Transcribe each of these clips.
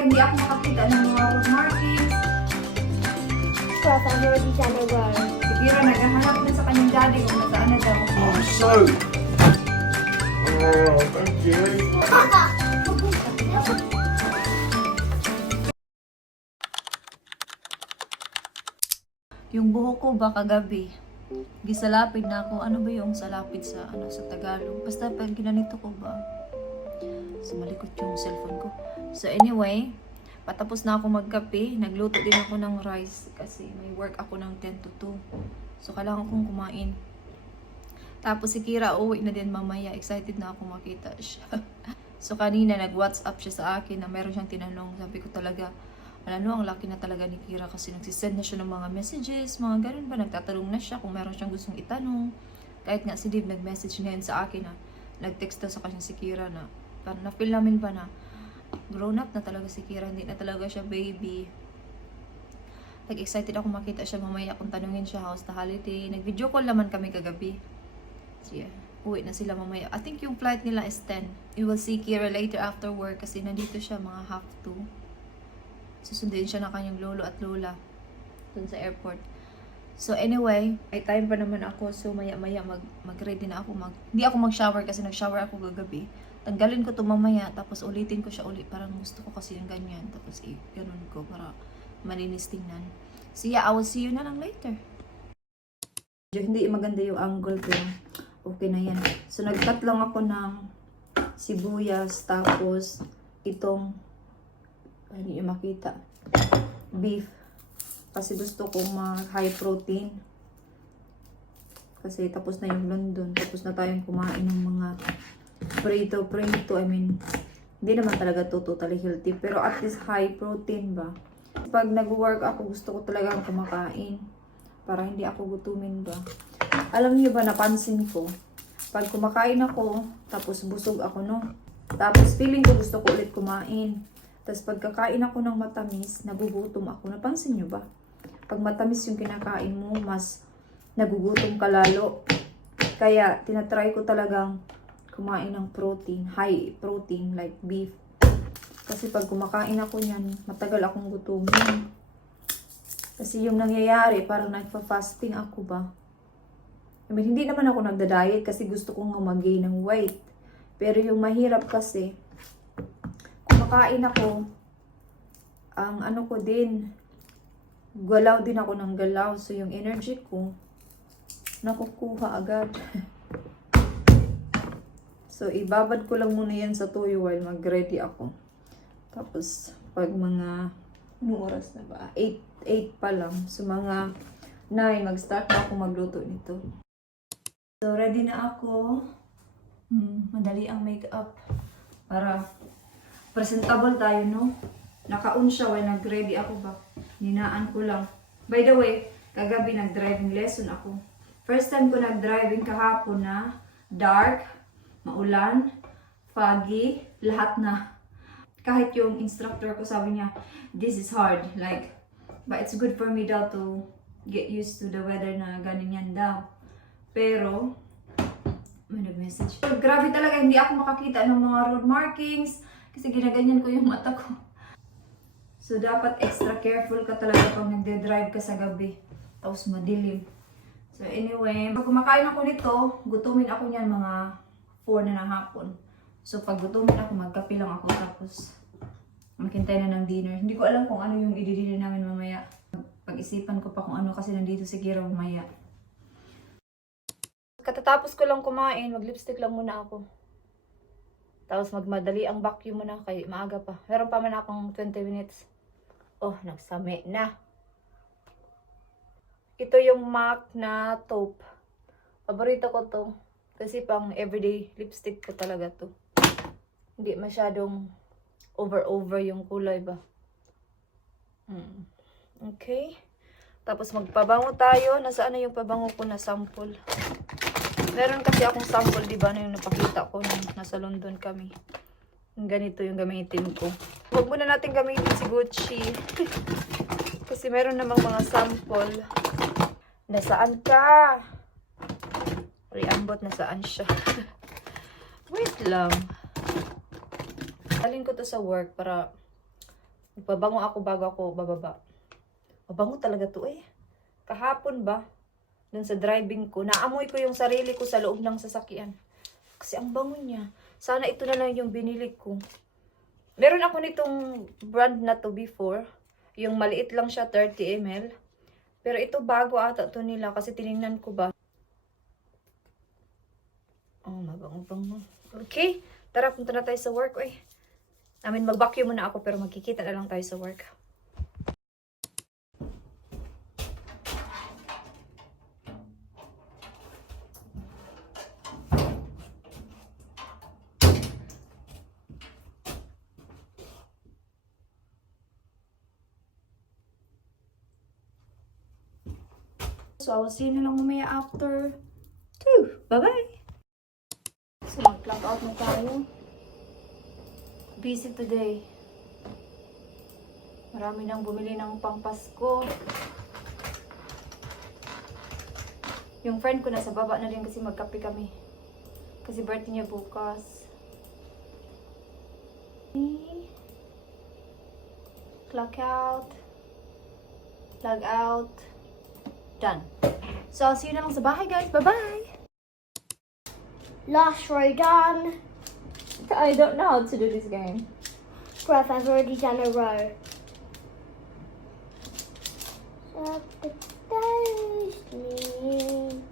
Hindi ako makakita ng mga road markings. Kasama din sa lugar. Si Kira naghahanap na sa kanyang daddy kung nasaan na daw. Oh, so. Oh, thank you. Yung buhok ko ba kagabi, gisalapid na ako. Ano ba yung salapid sa sa Tagalog? Basta pag ginanito ko ba, sumalikot yung cellphone ko. So anyway, patapos na ako magkape. Nagluto din ako ng rice kasi may work ako ng 10 to 2. So kailangan kong kumain. Tapos si Kira uwi na din mamaya. Excited na ako makita siya. So kanina nag-WhatsApp siya sa akin na meron siyang tinanong. Sabi ko talaga, ang laki na talaga ni Kira kasi nagsisend na siya ng mga messages, mga ganun ba, nagtatanong na siya kung meron siyang gustong itanong. Kahit nga si Dave nag-message na yun sa akin na, nag-text na sa kanya si Kira na, na-feel namin ba na, grown up na talaga si Kira, hindi na talaga siya baby. Like, excited ako makita siya mamaya kung tanungin siya how's the holiday. Nag-video call naman kami kagabi. So yeah, uwi na sila mamaya. I think yung flight nila is 10. You will see Kira later after work kasi nandito siya mga 1:30. Susundin siya ng kanyang lolo at lola dun sa airport. So anyway, may time pa naman ako. So maya-maya mag-ready na ako. Hindi ako mag-shower kasi nag-shower ako kagabi. Tanggalin ko to mamaya, tapos ulitin ko siya ulit. Parang gusto ko kasi yung ganyan. Tapos ganun ko para malinis tingnan. So yeah, I will see you na lang later. Hindi maganda yung angle ko. Okay na yan. So nag-cut lang ako ng sibuyas, tapos itong hindi nyo makita, beef, kasi gusto kong high protein, kasi tapos na yung London, tapos na tayong kumain ng mga prito, I mean, hindi naman talaga to totally healthy, pero at least high protein ba. Pag nag-work ako, gusto ko talagang kumakain, para hindi ako gutumin ba. Alam niyo ba, napansin ko, pag kumakain ako, tapos busog ako, no? Tapos feeling ko gusto ko ulit kumain. Tapos pagkakain ako ng matamis, nagugutom ako. Napansin nyo ba? Pag matamis yung kinakain mo, mas nagugutom ka lalo. Kaya tinatry ko talagang kumain ng protein, high protein like beef. Kasi pag kumakain ako niyan, matagal akong gutumin. Kasi yung nangyayari, parang nagpa-fasting ako ba? I mean, hindi naman ako nagda-diet kasi gusto ko nga mag-gain ng weight. Pero yung mahirap kasi, kumakain ako, ang ano ko din, galaw din ako ng galaw. So, yung energy ko, nakukuha agad. So, ibabad ko lang muna yan sa toyo while mag-ready ako. Tapos, pag mga, anong oras na ba? 8 pa lang. So, mga 9, mag-start na ako magluto nito. So, ready na ako. Madali ang makeup para presentable tayo, no? Naka-on siya while nag-ready ako ba? Ninaan ko lang. By the way, kagabi nag-driving lesson ako. First time ko nag-driving kahapon na dark, maulan, foggy, lahat na. Kahit yung instructor ko sabi niya, this is hard. Like, but it's good for me daw to get used to the weather na ganyan daw. Pero, may nag-message. Grabe talaga, hindi ako makakita ng mga road markings. Kasi ginaganyan ko yung mata ko. So, dapat extra careful ka talaga pag nagde-drive ka sa gabi. Tapos madilim. So, anyway, pag kumakain ako nito, gutumin ako niyan mga 4 na ng hapon. So, pag gutumin ako, magkape lang ako. Tapos, maghintay na ng dinner. Hindi ko alam kung ano yung i-dinner namin mamaya. Pag-isipan ko pa kung ano kasi nandito si Kira mamaya. Katatapos ko lang kumain, mag-lipstick lang muna ako. Tapos magmadali ang vacuum muna kay maaga pa. Meron pa man akong 20 minutes. Oh, nagsami na. Ito yung MAC na taupe. Paborito ko to. Kasi pang everyday lipstick ko talaga to. Hindi masyadong over yung kulay ba. Okay. Tapos magpabango tayo. Nasaan na yung pabango ko na sample? Meron kasi akong sample, di ba, na yung napakita ko nung nasa London kami. Ganito yung gamitin ko. Huwag muna natin gamitin si Gucci. Kasi meron namang mga sample. Nasaan ka? Riambot, nasaan siya? Wait lang. Dalhin ko to sa work para Nagpabango ako bago ako bababa. Mabango talaga to eh. Kahapon ba? Dun sa driving ko, naamoy ko yung sarili ko sa loob ng sasakyan. Kasi ang bango niya. Sana ito na lang yung binili ko. Meron ako nitong brand na to before. Yung maliit lang siya, 30 ml. Pero ito bago ata to nila kasi tinignan ko ba. Oh, mabango-bango. Okay, tara punta na tayo sa work. Uy. Mag-vacuum muna ako pero magkikita na lang tayo sa work. So, I will see you na lang mamaya after 2. Bye-bye! So, mag-clock out na tayo. Busy today. Marami nang bumili ng pang-Pasko. Yung friend ko nasa baba na din kasi magkape kami. Kasi birthday niya bukas. Clock out. Log out. Done. So, I'll see you na lang sa bahay, guys. Bye-bye! Last row done. I don't know how to do this game. Bruv, I've already done a row. Up the stairs, me.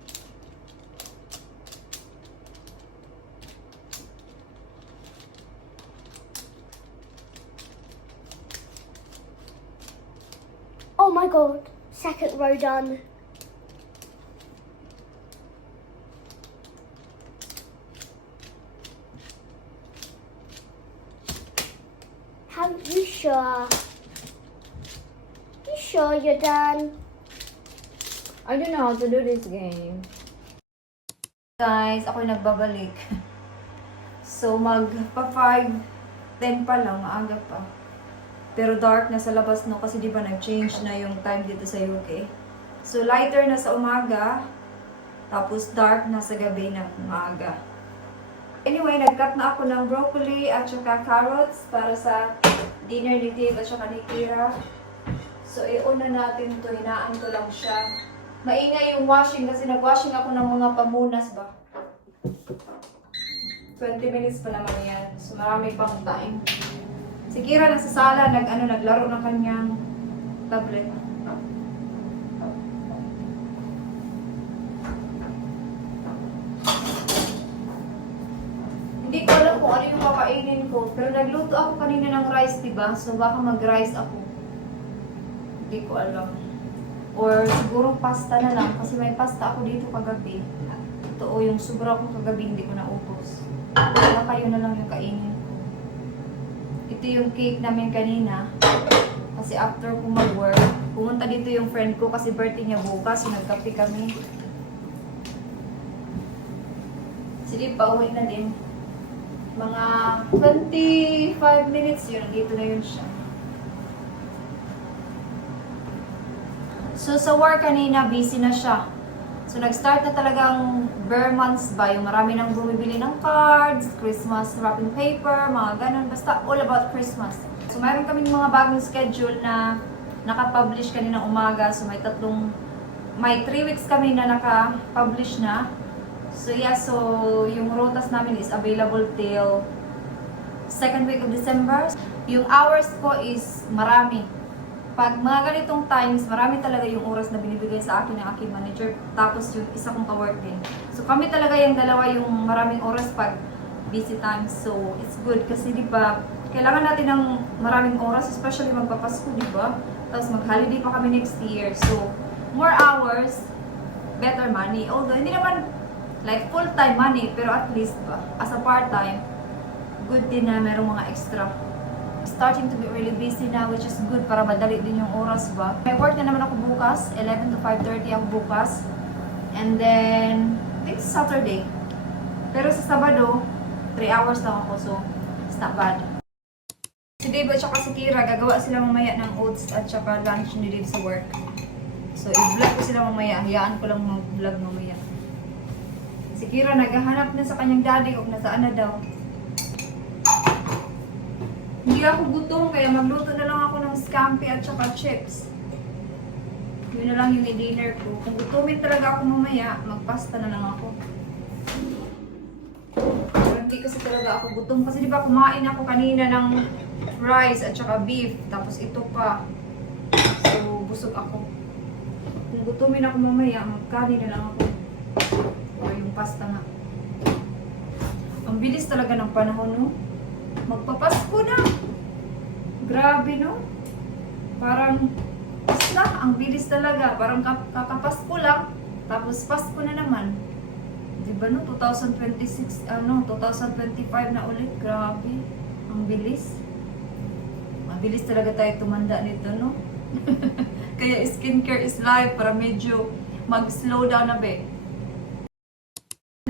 Oh my god, second row done. You sure? You sure you're done? I don't know how to do this game. Guys, ako'y nagbabalik. So, mag-5:10 pa lang, maaga pa. Pero dark na sa labas, no? Kasi di ba nag-change na yung time dito sa UK. So, lighter na sa umaga, tapos dark na sa gabi na umaga. Anyway, nag-cut na ako ng broccoli at saka carrots para sa dinner ni Dave at saka ni Kira. So, iuna natin ito. Hinaan ko lang siya. Maingay yung washing kasi nag-washing ako ng mga pamunas ba. 20 minutes pa naman yan. So, marami pang time. Si Kira nasa sala, naglaro ng kanyang tablet. Hindi ko alam kung ano yung kakainin ko. Pero nagluto ako kanina ng rice, diba? So baka mag-rice ako. Hindi ko alam. Or siguro pasta na lang. Kasi may pasta ako dito kagabi. Ito o yung sobra ko kagabi, hindi ko naubos. Baka yun na lang yung kainin ko. Ito yung cake namin kanina. Kasi after ko mag-work, pumunta dito yung friend ko kasi birthday niya bukas. So nagkape kami. Sige, pauwi na din. Mga 25 minutes yun, dito na yun siya. So sa work kanina, busy na siya. So nag-start na talagang bare months ba, yung marami nang bumibili ng cards, Christmas wrapping paper, mga ganun, basta all about Christmas. So mayroon kaming mga bagong schedule na naka-publish kanina umaga, so may 3 weeks kami na naka-publish na. So yeah, so yung rotas namin is available till 2nd week of December. Yung hours ko is marami. Pag mga ganitong times, marami talaga yung oras na binibigay sa akin ng aking manager. Tapos yung isa kong ka-work din. So kami talaga yung dalawa yung maraming oras pag busy times. So it's good kasi di ba, kailangan natin ng maraming oras, especially magpapasko, di ba? Tapos mag-holiday pa kami next year. So more hours, better money. Although hindi naman like full-time money, pero at least ba, as a part-time, good din na merong mga extra. Starting to be really busy now, which is good para madali din yung oras ba. May work na naman ako bukas, 11 to 5:30 ako bukas. And then, I think Saturday. Pero sa Sabado, 3 hours lang ako, so it's not bad. Si Dave at saka si Kira, gagawa sila mamaya ng oats at saka lunch ni Dave sa work. So, i-vlog ko sila mamaya. Hayaan ko lang mag-vlog mamaya. Si Kira naghahanap na sa kanyang daddy kung nasaan na daw. Hindi ako gutom kaya magluto na lang ako ng scampi at saka chips. Yun na lang yung i-dinner ko. Kung gutumin talaga ako mamaya, magpasta na lang ako. Pero hindi kasi talaga ako gutom. Kasi di ba kumain ako kanina ng rice at saka beef. Tapos ito pa. So, busog ako. Kung gutumin ako mamaya, magkanin na lang ako. O yung pasta nga. Ang bilis talaga ng panahon, no? Magpapasko na. Grabe, no? Parang, basta, ang bilis talaga. Parang kakapasko lang. Tapos Pasko na naman. Diba, no? 2026, 2025 na ulit. Grabe. Ang bilis. Mabilis talaga tayo tumanda nito, no? Kaya skincare is life para medyo mag-slow down na be.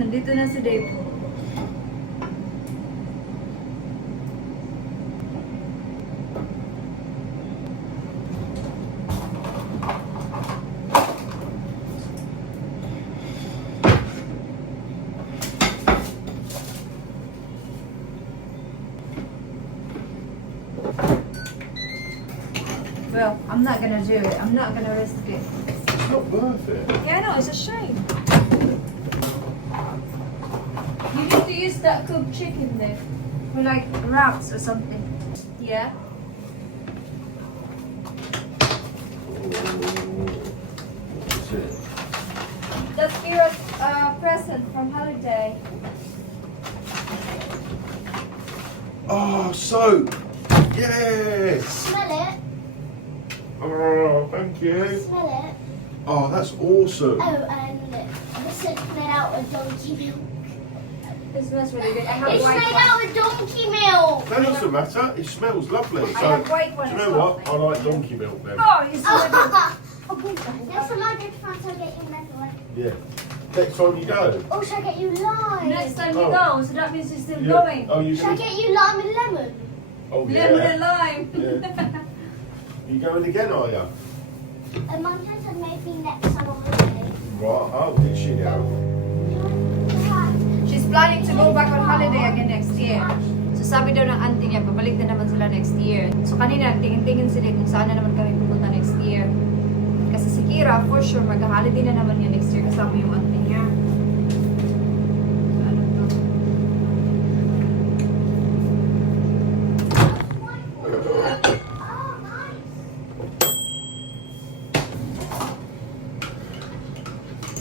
Nandito na si Dave. Well, I'm not gonna do it. I'm not gonna risk it. It's not worth it. Yeah, I know, it's a shame. You need to use that cooked chicken there. For like wraps or something. Yeah? That's it. That's Kira's present from holiday. Oh, soap! Yes! Smell it. Oh, thank you. Smell it. Oh, that's awesome. Oh, and this is made out of donkey milk. It smells really good. I have It's white made one. out of donkey milk. That doesn't matter. It smells lovely. I have white one do you as know well. what? I like donkey milk then. Oh, you smell good. Next time I go to France, I'll get you another one. Yeah. Next time you go. Oh, should I get you lime? Next time you Oh. go, so that means you're still Yeah. going. Oh, you Should I going? get you lime and lemon? Oh, Lemon and yeah. lime. Yeah. You going again, are you? And Mum said maybe next summer holiday. Right. Oh, did she now? She's planning to go back on holiday again next year. So sabi daw ng auntie niya, babalik na naman sila next year. So kanina, tingin-tingin sila kung saan na naman kami pupunta next year. Kasi si Kira, for sure, mag-holiday na naman niya next year kasama yung auntie niya. So ano to?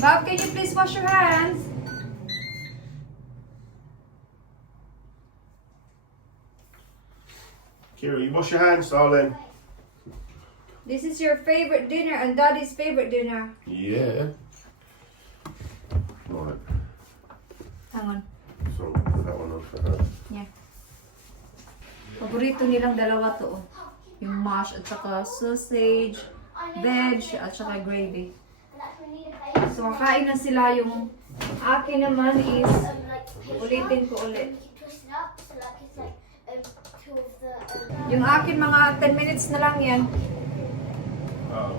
Bob, can you please wash your hands? Kira, you wash your hands, darling. This is your favorite dinner and Daddy's favorite dinner. Yeah. Right. Hang on. So, put that one on for her. Yeah. Paborito nilang dalawa to. Oh. Yung mash at saka sausage, veg at saka gravy. So kakain na sila. Yung akin naman is, ulitin ko ulit. Yung akin mga 10 minutes na lang yan. Oh,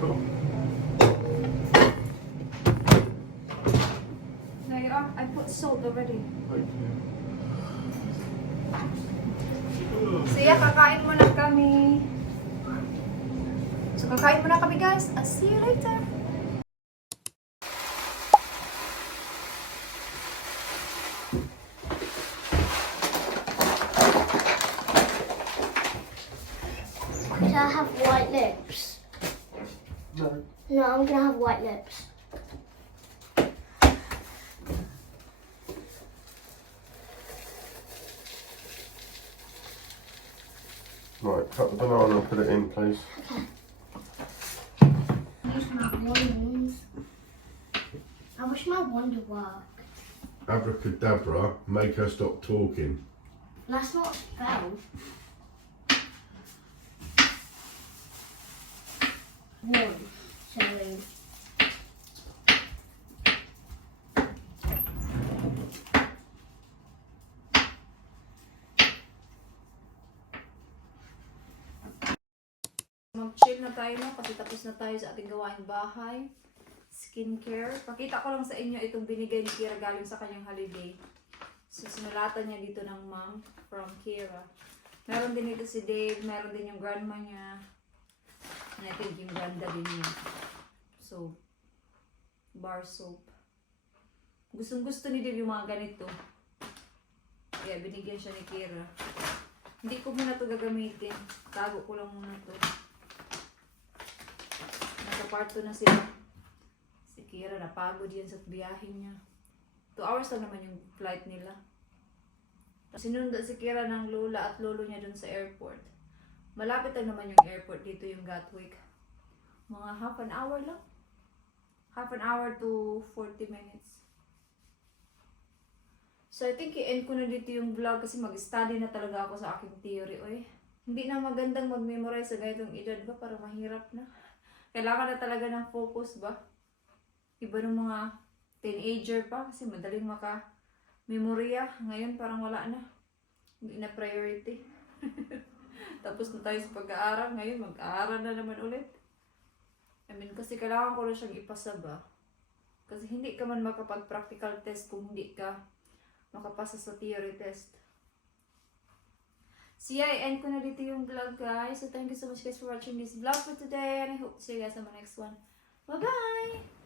cool. There you are. I put salt already. So yeah, kakain muna kami. So kakain muna kami guys. I'll see you later. Could I have white lips? No. No, I'm gonna have white lips. Right, cut the banana and put it in, please. I wish my wand. I wish my wand would work. Abracadabra, make her stop talking. That's not spelled. One, two. Mag-chill na tayo no, kasi tapos na tayo sa ating gawaing bahay. Skincare. Pakita ko lang sa inyo itong binigay ni Kira galing sa kanyang holiday. So, sinulatan niya dito ng mom from Kira. Meron din dito si Dave, meron din yung grandma niya. And I think yung ganda din niya. So, bar soap. Gustong gusto ni Dave yung mga ganito. Kaya binigyan siya ni Kira. Hindi ko muna ito gagamitin. Tago ko lang muna ito. Nasa parto na sila. Si Kira napagod yan sa biyahe niya. 2 hours lang naman yung flight nila. Sinunod si Kira ng lola at lolo niya dun sa airport. Malapit lang naman yung airport dito, yung Gatwick. Mga half an hour lang. Half an hour to 40 minutes. So I think i-end ko na dito yung vlog kasi mag-study na talaga ako sa aking theory. Oy, hindi na magandang mag-memorize sa ganitong edad ba? Para mahirap na. Kailangan na talaga ng focus ba? Iba ng mga teenager pa kasi madaling maka-memorya. Ngayon parang wala na. Hindi na priority. Tapos na tayo sa pag-aaral. Ngayon mag-aaral na naman ulit. I mean, kasi kailangan ko na siyang ipasa ba? Kasi hindi ka man makapag-practical test kung hindi ka makapasa sa theory test. So yeah, i-end ko na dito yung vlog, guys. So thank you so much guys for watching this vlog for today. And I hope to see you guys on my next one. Bye-bye!